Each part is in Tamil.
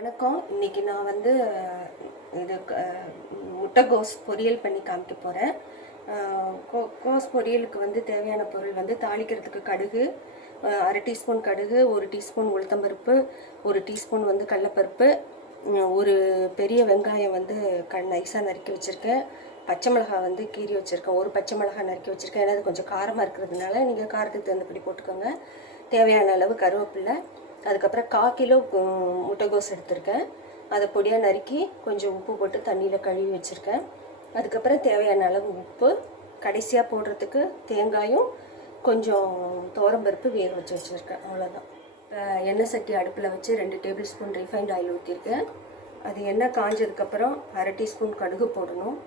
வணக்கம். இன்றைக்கி நான் வந்து இது முட்டைகோஸ் பொரியல் பண்ணி காமிக்க போகிறேன். கோஸ் பொரியலுக்கு வந்து தேவையான பொருள் வந்து தாளிக்கிறதுக்கு கடுகு, 1/2 டீஸ்பூன் கடுகு, 1 டீஸ்பூன் உளுத்தம்பருப்பு, 1 டீஸ்பூன் வந்து கடலப்பருப்பு, ஒரு பெரிய வெங்காயம் வந்து நைஸாக நறுக்கி வச்சுருக்கேன். பச்சை மிளகாய் வந்து கீறி வச்சுருக்கேன். ஒரு பச்சை மிளகாய் நறுக்கி வச்சுருக்கேன். ஏன்னா அது கொஞ்சம் காரமாக இருக்கிறதுனால நீங்கள் காரத்துக்கு தகுந்தபடி போட்டுக்கோங்க. தேவையான அளவு கருவேப்பிலை, அதுக்கப்புறம் 1/4 கிலோ முட்டைகோஸ் எடுத்திருக்கேன். அதை பொடியாக நறுக்கி கொஞ்சம் உப்பு போட்டு தண்ணியில் கழுவி வச்சுருக்கேன். அதுக்கப்புறம் தேவையான அளவு உப்பு, கடைசியாக போடுறதுக்கு தேங்காயும் கொஞ்சம் துவரம்பருப்பு வேக வச்சு வச்சுருக்கேன். அவ்வளோதான். எண்ணெய் சட்டி அடுப்பில் வச்சு 2 டேபிள் ஸ்பூன் ரிஃபைண்ட் ஆயில் ஊற்றிருக்கேன். அது எண்ணெய் காஞ்சதுக்கப்புறம் 1/2 டீஸ்பூன் கடுகு போடணும்.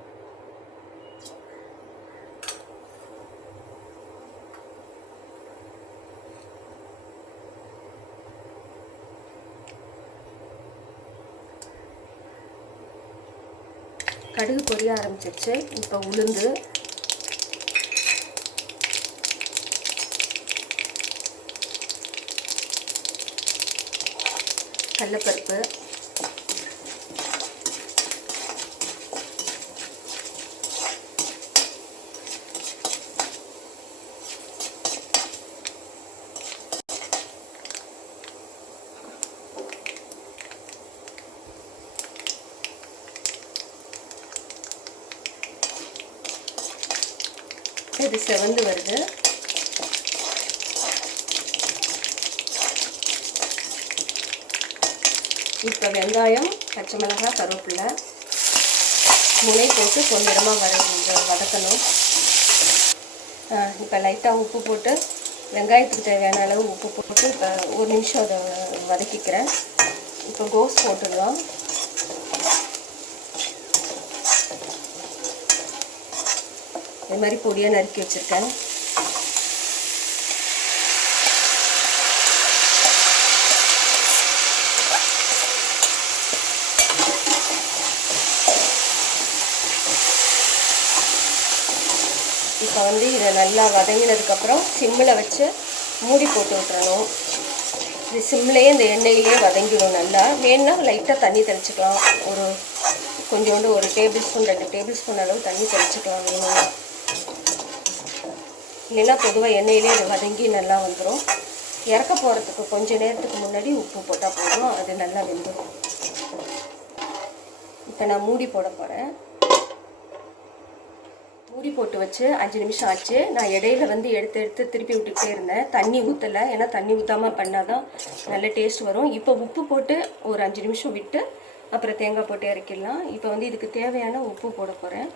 கடுகு பொரிய ஆரம்பிச்சிருச்சு. இப்போ உளுந்து, கடலப்பருப்பு, இது செவந்து வருது. இப்போ வெங்காயம், பச்சை மிளகாய், கருவேப்பிலை முனை போட்டு பொன்னிறமாக வதக்கணும். இப்போ லைட்டாக உப்பு போட்டு வெங்காயத்துக்கு தேவையான அளவு உப்பு போட்டு இப்போ 1 நிமிஷம் அதை வதக்கிக்கிறேன். இப்போ கோஸ் போட்டுடலாம். இது மாதிரி பொடியாக நறுக்கி வச்சுருக்கேன். இப்போ வந்து இதை நல்லா வதங்கினதுக்கப்புறம் சிம்மில் வச்சு மூடி போட்டு விட்டுறணும். இது சிம்லேயே இந்த எண்ணெயிலே வதங்கிடும். நல்லா வேணுன்னா லைட்டாக தண்ணி தெளிச்சிக்கலாம். கொஞ்சோண்டு 1 டேபிள் ஸ்பூன் 2 டேபிள் ஸ்பூன் அளவு தண்ணி தெளிச்சிக்கலாம் வேணும்னா. இல்லைன்னா பொதுவாக எண்ணெயிலே அது வதங்கி நல்லா வந்துடும். இறக்க போகிறதுக்கு கொஞ்சம் நேரத்துக்கு முன்னாடி உப்பு போட்டால் போதும், அது நல்லா வெந்துடும். இப்போ நான் மூடி போட போகிறேன். மூடி போட்டு வச்சு 5 நிமிஷம் ஆச்சு. நான் இடையில வந்து எடுத்து திருப்பி விட்டுக்கிட்டே இருந்தேன். தண்ணி ஊற்றலை, ஏன்னா தண்ணி ஊற்றாமல் பண்ணால் தான் நல்ல டேஸ்ட் வரும். இப்போ உப்பு போட்டு ஒரு 5 நிமிஷம் விட்டு அப்புறம் தேங்காய் போட்டு இறக்கிடலாம். இப்போ வந்து இதுக்கு தேவையான உப்பு போட போகிறேன்.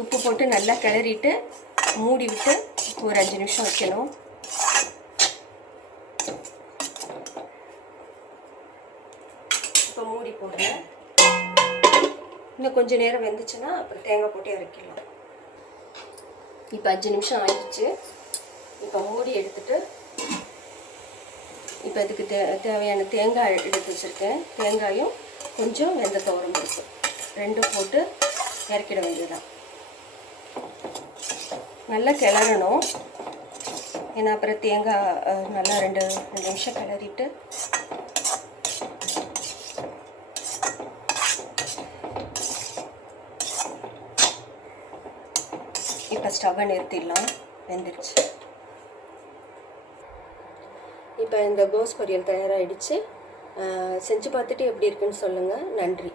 உப்பு போட்டு நல்லா கிளறிட்டு மூடி விட்டு ஒரு 5 நிமிஷம் வைக்கணும். இப்போ மூடி போடுறேன். இன்னும் கொஞ்சம் நேரம் வெந்துச்சுன்னா அப்புறம் தேங்காய் போட்டு இறக்கிடலாம். இப்போ 5 நிமிஷம் ஆயிடுச்சு. இப்போ மூடி எடுத்துட்டு இப்போ இதுக்கு தேவையான தேங்காய் எடுத்து வச்சுருக்கேன். தேங்காயும் கொஞ்சம் வெந்த துவரம்பருப்பு 2 போட்டு இறக்கிட வேண்டியதுதான். நல்லா கிளறணும், ஏன்னா அப்புறம் தேங்காய் நல்லா 2 நிமிஷம் கிளறிட்டு இப்போ ஸ்டவ்வை நிறுத்திடலாம். வெந்துருச்சு. இப்போ இந்த கோஸ் பொரியல் தயாராகிடுச்சு. செஞ்சு பார்த்துட்டு எப்படி இருக்குன்னு சொல்லுங்கள். நன்றி.